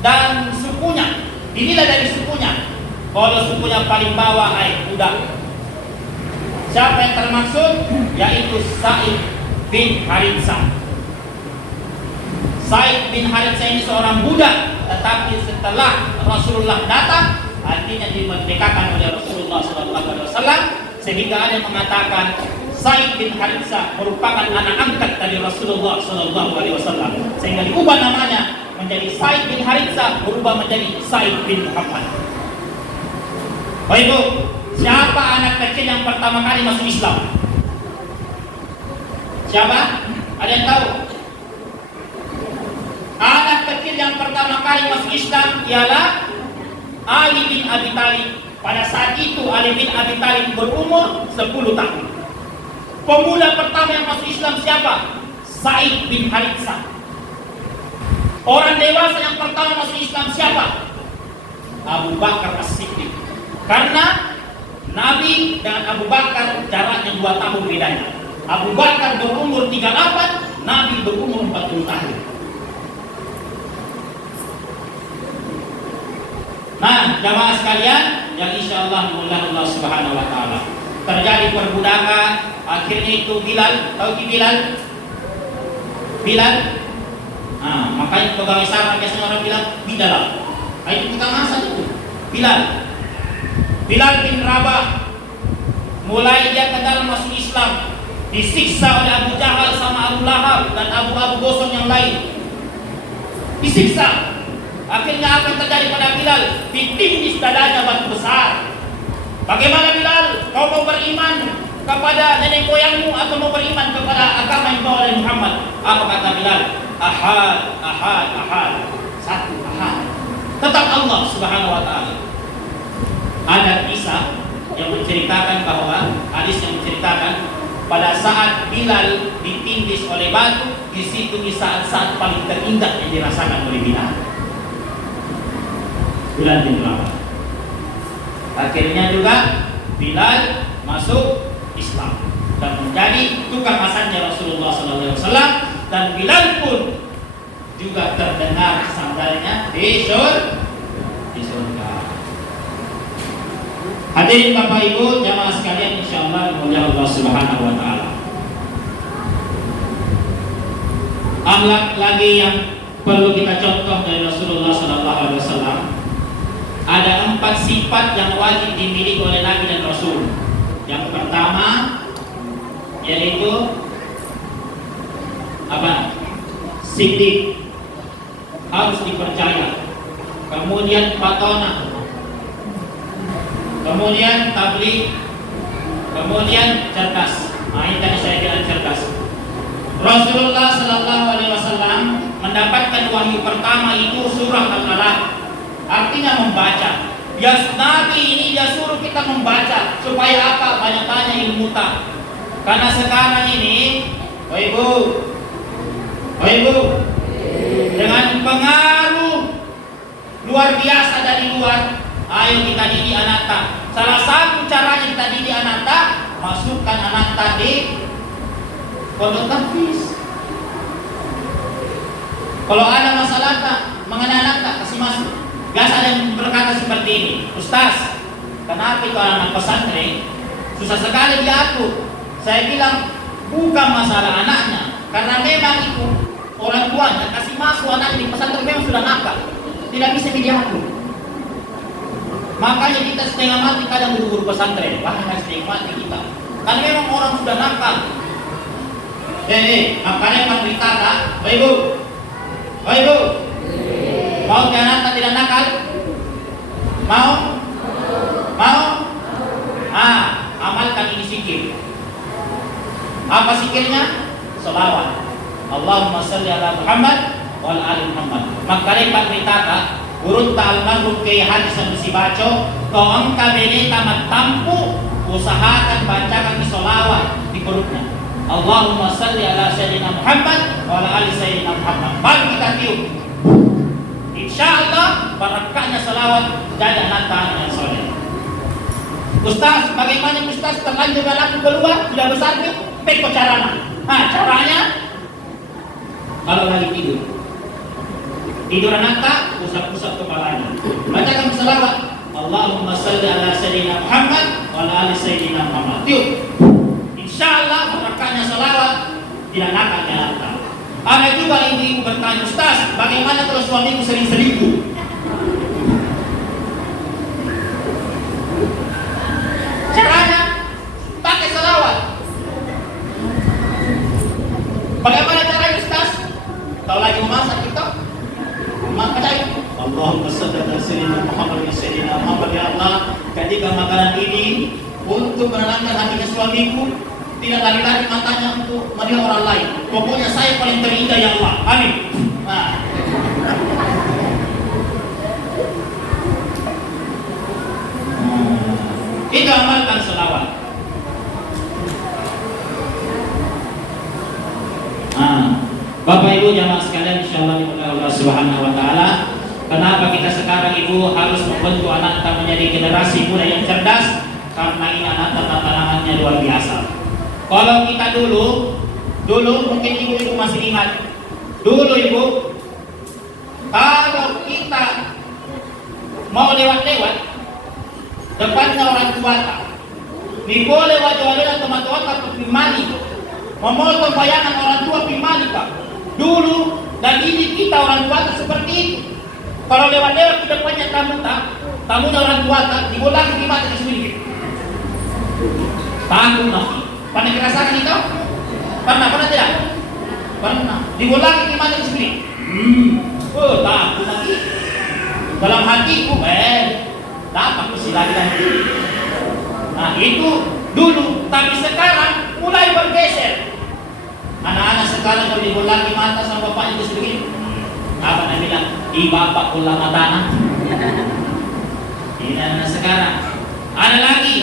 dan sukunya. Dinilai dari sukunya. Kalau sukunya paling bawah, budak. Siapa yang termaksud? Yaitu Sa'id bin Haritsah. Sa'id bin Haritsah ini seorang budak, tetapi setelah Rasulullah datang, artinya dimerdekakan oleh Rasulullah SAW, sehingga ada yang mengatakan Sa'id bin Haritsah merupakan anak angkat dari Rasulullah SAW, sehingga diubah namanya menjadi Sa'id bin Haritsah, berubah menjadi Sa'id bin Muhammad. Baik Bu, siapa anak kecil yang pertama kali masuk Islam? Siapa? Ada yang tahu? Anak kecil yang pertama kali masuk Islam ialah Ali bin Abi Thalib. Pada saat itu Ali bin Abi Thalib berumur 10 tahun. Pemuda pertama yang masuk Islam siapa? Sa'id bin Haritsah. Orang dewasa yang pertama masuk Islam siapa? Abu Bakar As-Siddiq. Karena Nabi dengan Abu Bakar jaraknya 2 tahun bedanya. Abu Bakar berumur 38, Nabi berumur 40 tahun. Nah, jamaah sekalian yang insya Allah dimuliakan Allah Subhanahu wa Ta'ala, terjadi perbudakan. Akhirnya itu Bilal, tahu Bilal? Bilal. Makanya pegawai sarang biasanya orang bilang Bilal. Itu kita masa itu. Bilal bin Rabah, mulai dia ke dalam masuk Islam, disiksa oleh Abu Jahal sama Abu Lahab dan Abu Gosong yang lain. Disiksa. Akhirnya apa yang terjadi pada Bilal? Ditindis dadanya batu besar. Bagaimana Bilal? Kau mau beriman kepada nenek moyangmu atau mau beriman kepada agama yang dibawa oleh Muhammad? Apa kata Bilal? Ahad, ahad, ahad. Satu, ahad. Tetap Allah Subhanahu wa Ta'ala. Ada kisah yang menceritakan bahwa hadis yang menceritakan pada saat Bilal ditindis oleh batu, di situ di saat-saat paling terindah yang dirasakan oleh Bilal. Bilal bin Rabah. Akhirnya juga Bilal masuk Islam dan menjadi tukang masannya Rasulullah SAW, dan Bilal pun juga terdengar sandalnya di surga. Hadirin Bapak Ibu jamaah sekalian, insyaallah mulia Allah Subhanahu wa taala. Akhlak lagi yang perlu kita contoh dari Rasulullah sallallahu alaihi wasallam. Ada 4 sifat yang wajib dimiliki oleh Nabi dan Rasul. Yang pertama yaitu apa? Siddiq, harus dipercaya. Kemudian patona, kemudian tabligh, kemudian cerdas. Ini tadi saya bilang cerdas. Rasulullah sallallahu alaihi wasallam mendapatkan wahyu pertama itu surah Al-Alaq, artinya membaca. Ya Nabi ini dia suruh kita membaca supaya apa? Banyak-banyak ilmu tak. Karena sekarang ini, Ibu, dengan pengaruh luar biasa dari luar, ayo kita didik anak tak. Salah satu caranya kita didik anak tak, masukkan anak tak di pondok tahfiz. Kalau ada masalah tak mengenai anak tak, kasih masuk. Biasa ada yang berkata seperti ini, Ustaz, kenapa itu anak pesantren susah sekali diatur? Saya bilang bukan masalah anaknya, karena memang itu orang tuanya kasih masuk anak di pesantren memang sudah nakal, tidak bisa diatur. Makanya kita setengah mati kadang buru-buru pesantren, bahkan setengah mati kita, karena memang orang sudah nakal. Makanya Pak Rita, Ibu, mau anak tidak nakal? Mau? Amalkan ini zikir. Apa zikirnya? Selawat. Allahumma salli ala Muhammad wa ala ali Muhammad. Makanya Pak Rita, urut almarhum Kiai Haji Sanusi Baco, kau angka beneta matampu, usahakan bacakan selawat di perutnya. Allahumma salli ala sayyidina Muhammad wa ala ali sayyidina Muhammad. Baru kita tiup. Insyaallah barakahnya selawat jadi anak yang soleh. Ustaz, bagaimana Ustaz terlanjur anak keluar sudah besar nih? Peko caranya. Caranya kalau lagi tidur anak tak, usap-usap kepalanya. Bacakan selawat. Allahumma salli ala sayyidina Muhammad wa ala ali sayyidina Muhammad. Tiup. Insyaallah barakahnya selawat tidak nakal anak. Ada juga ibu-ibu bertanya, Ustaz, bagaimana kalau suamiku sering selingkuh? Caranya pakai selawat. Bagaimana caranya Ustaz? Kalau lagi memasak kita, maka Allahumma shalli ala sayyidina Muhammad wa sayyidina Muhammad. Ya Allah, jadikan makanan ini untuk menenangkan hatinya suamiku, tidak lari-lari matanya untuk melihat orang lain. Pokoknya saya paling terindah ya Allah. Amin. Itu amalkan selawat. Bapak Ibu jamaah sekalian, insyaallah Allah Subhanahu wa taala, kenapa kita sekarang Ibu harus membentuk anak kita menjadi generasi muda yang cerdas? Karena ini anak tantangannya luar biasa. Kalau kita dulu mungkin ibu-ibu masih ingat. Dulu Ibu, kalau kita mau lewat-lewat depannya orang tua, ni boleh wajah-wajah teman-teman pimani, memotong bayangan orang tua pimani Kak. Dulu dan ini kita orang tua seperti itu. Kalau lewat-lewat di depannya tamunya orang tua dibolang gimana di sini? Takut nanti. Pernah dirasakan itu? Pernah tidak? Pernah. Dibolang gimana di sini? Takut nanti. Dalam hatiku, dapat persilakan. Nah itu dulu, tapi sekarang mulai bergeser. Anak-anak sekarang kalau dibolangi mata sama bapaknya itu begini. Apa nak bilang? Bapak pula mata anak. Ini anak sekarang. Ada lagi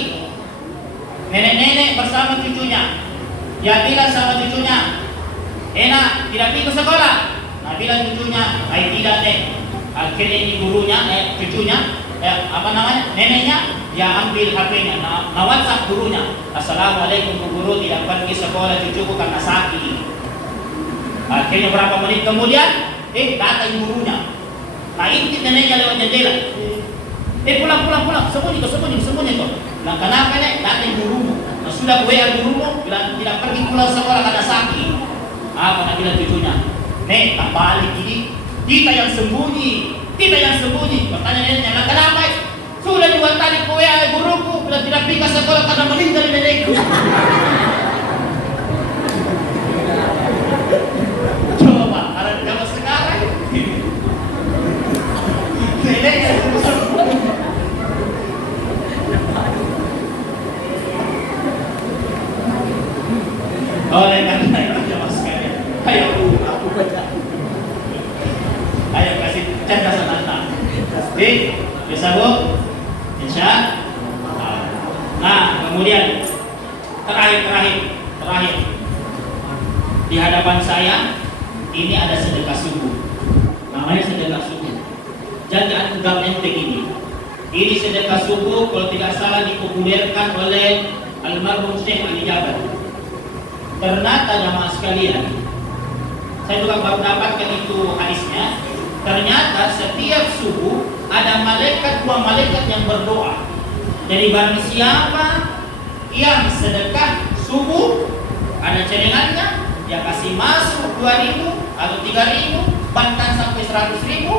nenek-nenek bersama cucunya. Dia bilang sama cucunya, enak, tidak pergi ke sekolah. Nah, bilang cucunya, tidak deh. Akhirnya ini gurunya, cucunya, neneknya, dia ambil HP-nya, nah WhatsApp gurunya. Assalamualaikum Bu Guru, tidak pergi sekolah cucuku karena sakit. Akhirnya berapa menit kemudian, datang gurunya. Nah, intip neneknya lewat jendela. Pulang, sembunyi kok. Nah, kenapa nek? Datang gurumu. Nah, sudah WA gurumu, bilang tidak pergi pulang sekolah karena sakit. Apa nak bilang cucunya? Nek, tak balik ini. Kita yang sembunyi. Bertanya neneknya, nah kenapa? Sudah dibuat tadi WA guruku, bilang tidak pergi ke sekolah karena meninggal nenekku. Coba, kalau zaman sekarang, neneknya oleh karena itu jamaah sekalian, ayo kasih cerdasan anak. Bisa Bu? Insya. Nah, kemudian terakhir di hadapan saya ini ada sedekah subuh. Namanya sedekah subuh. Jangan anggap enteng ini. Ini sedekah subuh kalau tidak salah dipopulerkan oleh almarhum Syekh Ali Jaber. Ternyata jamaah sekalian, saya juga baru dapatkan itu hadisnya. Ternyata setiap subuh ada dua malaikat yang berdoa. Jadi barang siapa yang sedekah subuh, ada celengannya, dia kasih masuk 2.000 atau 3.000, bahkan sampai 100.000,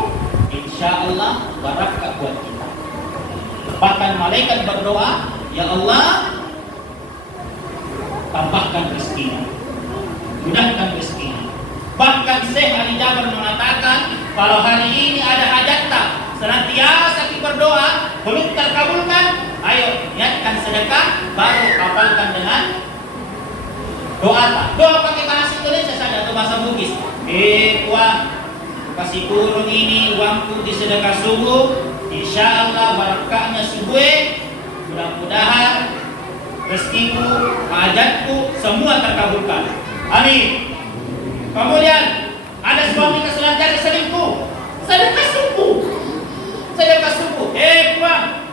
insya Allah barakah buat kita. Bahkan malaikat berdoa, ya Allah, tambahkan rezekinya, mudahkan rezekinya. Bahkan Syekh Ali Jaber mengatakan, kalau hari ini ada hajat tak, senantiasa kita berdoa, belum terkabulkan, ayo niatkan sedekah, baru hafalkan dengan doa tak. Doa pakai bahasa Indonesia saja atau bahasa Bugis. Wah, kasih kurung ini uangku di sedekah subuh, insya Allah barakahnya subuh, mudah-mudahan rezekiku, hajatku semua terkabulkan. Amin. Kemudian ada suami keselancar selingkuh, sedekah subuh. Bang,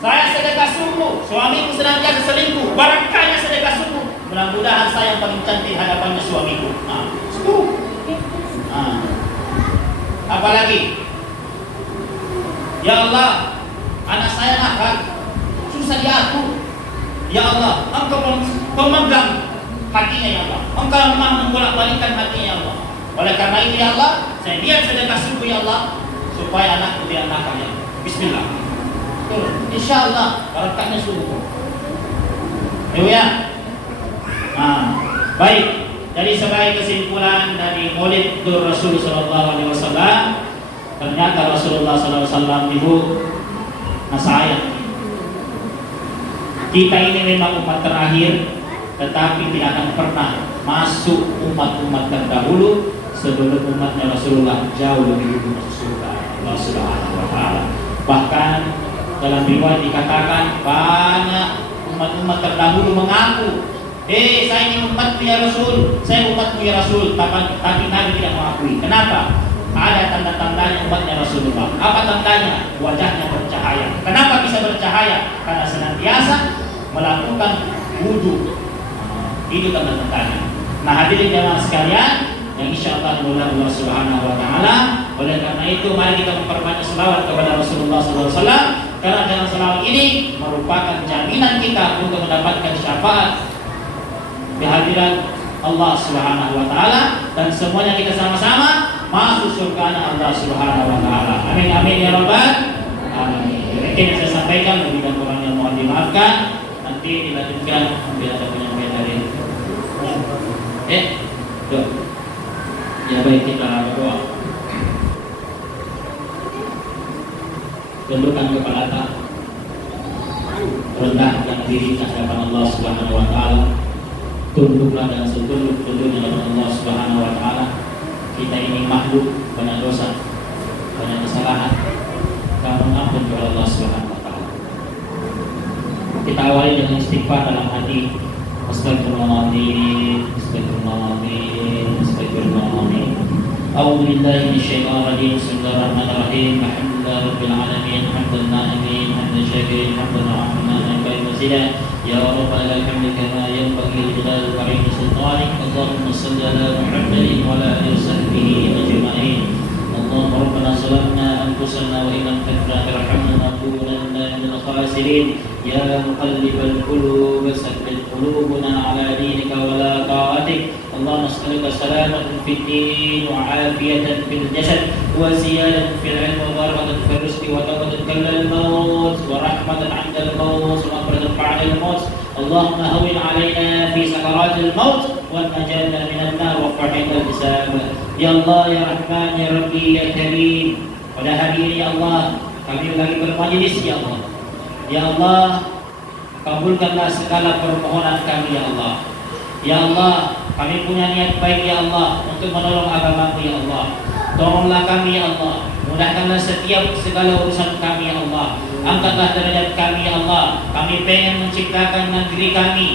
saya sedekah subuh, suamiku senantiasa selingkuh, barakahnya sedekah subuh. Mudah-mudahan saya yang paling cantik hadapannya suamiku. Apalagi, ya Allah, anak saya nakal, susah diatur. Ya Allah, Engkau pemegang hatinya ya Allah. Engkau yang maha membolak-balikkan hatinya ya Allah. Oleh karena itu ya Allah, saya niat sedekah subuh ya Allah, supaya anakku tidak nakal ya. Bismillah. Insya Allah barakahnya subuh. Ya. Baik. Jadi sebagai kesimpulan dari Maulid Rasul Sallallahu Alaihi Wasallam, ternyata Rasulullah Sallallahu Alaihi Wasallam itu nasayang. Kita ini memang umat terakhir, tetapi tidak akan pernah masuk umat-umat terdahulu sebelum umatnya Rasulullah jauh lebih dulu masuk surga Allah Subhanahu wa Ta'ala. Bahkan dalam riwayat dikatakan banyak umat-umat terdahulu mengaku, saya ini umatmu ya Rasul, saya umatmu ya Rasul, tapi Nabi tidak mengakui. Kenapa? Ada tanda-tandanya umatnya Rasulullah. Apa tandanya? Wajahnya bercahaya. Kenapa bisa bercahaya? Karena senantiasa melakukan wudu. Itu tanda-tandanya. Nah, hadirin jamaah sekalian yang insya Allah dimuliakan Allah Subhanahu wa Ta'ala. Oleh karena itu, mari kita memperbanyak selawat kepada Rasulullah SAW, karena jalan selawat ini merupakan jaminan kita untuk mendapatkan syafaat kehadiran Allah Subhanahu wa Ta'ala, dan semuanya kita sama-sama masuk surga Allah Subhanahu wa Ta'ala. Amin amin ya rabbal alamin. Demikian yang saya sampaikan, lebih dan kurangnya mohon dimaafkan. Nanti dilanjutkan bila ada penyampaian dari ya baik, kita berdoa. Tundukkan kepala kita, rendahkan diri di hadapan Allah Subhanahu wa Ta'ala. Tunduklah dan setunduk-tunduknya kepada Allah Subhanahu wa Ta'ala. Kita ini makhluk, banyak dosa, banyak kesalahan. Mohon ampun kepada Allah Subhanahu wa Ta'ala. Kita awali dengan istighfar dalam hati. Astagfirullahaladzim, astagfirullahaladzim, astagfirullahaladzim. A'udzu billahi minasyaitonir rajim. Bismillahirrahmanirrahim. Alhamdulillah rabbil alamin, hamdan na'imin, hamdan syakirin, hamdan rahmanan baik wasilah. Ya rabbal hamdi kama yanbaghi li jalali karim sultanik. Allahumma shalli ala Muhammadin wa ala alihi wasahbihi ajma'in. Allahumma rabbana zalamna anfusana wa illam taghfir tarhamna lanakunanna minal khasirin. Ya muqallibal qulub tsabbit qulubana ala dinika wa la ta'atik. Allahumma nas'aluka salamatan fid din wa 'afiyatan fil jasad wa ziyadatan fil 'ilmi wa barakatan fil rizqi wa tawbatan qabla al-maut wa rahmatan 'inda al-maut wa maghfiratan ba'da al-maut. Allahumma hawwin 'alaina fi sakaratil maut wa najatna minan nar wa fa'inal hisab. Ya Allah, ya Rahman, ya Rabbi, ya Karim. Pada hari ini ya Allah, kami lagi bermajlis ya Allah. Ya Allah, kabulkanlah segala permohonan kami ya Allah. Ya Allah, kami punya niat baik ya Allah untuk menolong agama-Mu ya Allah. Tolonglah kami ya Allah. Mudahkanlah setiap segala urusan kami ya Allah. Angkatlah derajat kami ya Allah. Kami pengen menciptakan negeri kami,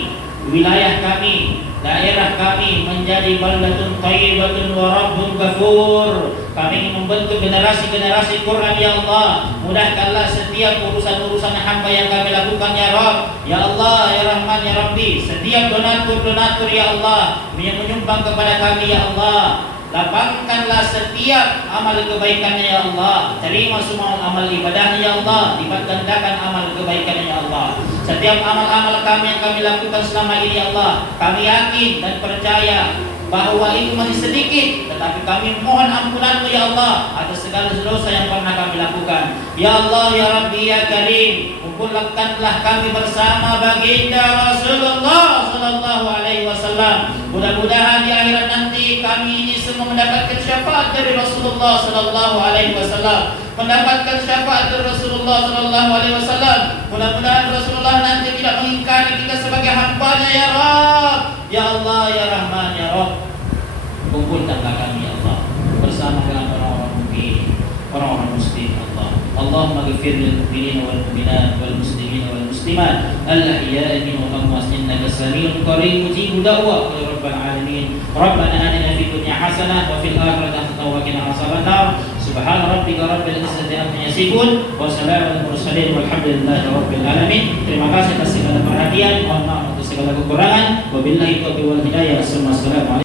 wilayah kami, daerah kami menjadi baldatun thayyibatun wa rabbun ghafur. Kami ingin membentuk generasi-generasi Quran ya Allah. Mudahkanlah setiap urusan-urusan hamba yang kami lakukan ya Rabb. Ya Allah, ya Rahman, ya Rabbi. Setiap donatur-donatur ya Allah yang menyumbang kepada kami ya Allah, lapangkanlah setiap amal kebaikannya ya Allah. Terima semua amal ibadahnya ya Allah. Lipat gandakan amal kebaikannya ya Allah. Setiap amal-amal kami yang kami lakukan selama ini ya Allah, kami yakin dan percaya bahwa itu masih sedikit, tetapi kami mohon ampunan-Mu ya Allah atas segala dosa yang pernah kami lakukan. Ya Allah, ya Rabbi, ya Karim, kumpulkanlah kami bersama baginda Rasulullah sallallahu alaihi wasallam. Mudah-mudahan di akhirat nanti kami ini semua mendapatkan syafaat dari Rasulullah sallallahu alaihi wasallam. Mendapatkan syafaat dari Rasulullah sallallahu alaihi wasallam. Mudah-mudahan Rasulullah nanti tidak mengingkari kita sebagai hamba-Nya ya Rabb. Ya Allah, ya Rahman, ya Rabb. Kumpulkanlah kami ya Allah bersama dengan orang-orang mukmin, orang-orang muslim Allah. Allahumma ghfir lil mu'minina wal mu'minat wal muslimina wal muslimat al-ahya'i minhum wal amwat innaka samii'un qarib mujibu da'wah ya rabbal alamin. Rabbana atina fid dunya hasanah wa fil akhirati hasanah wa qina adzabannar. Subhana rabbika rabbil izzati amma yasifun wa salamun alal mursalin walhamdulillahi rabbil alamin. Terima kasih atas segala perhatian. Mohon maaf untuk segala kekurangan. Wabillahi taufiq wal hidayah. Assalamualaikum.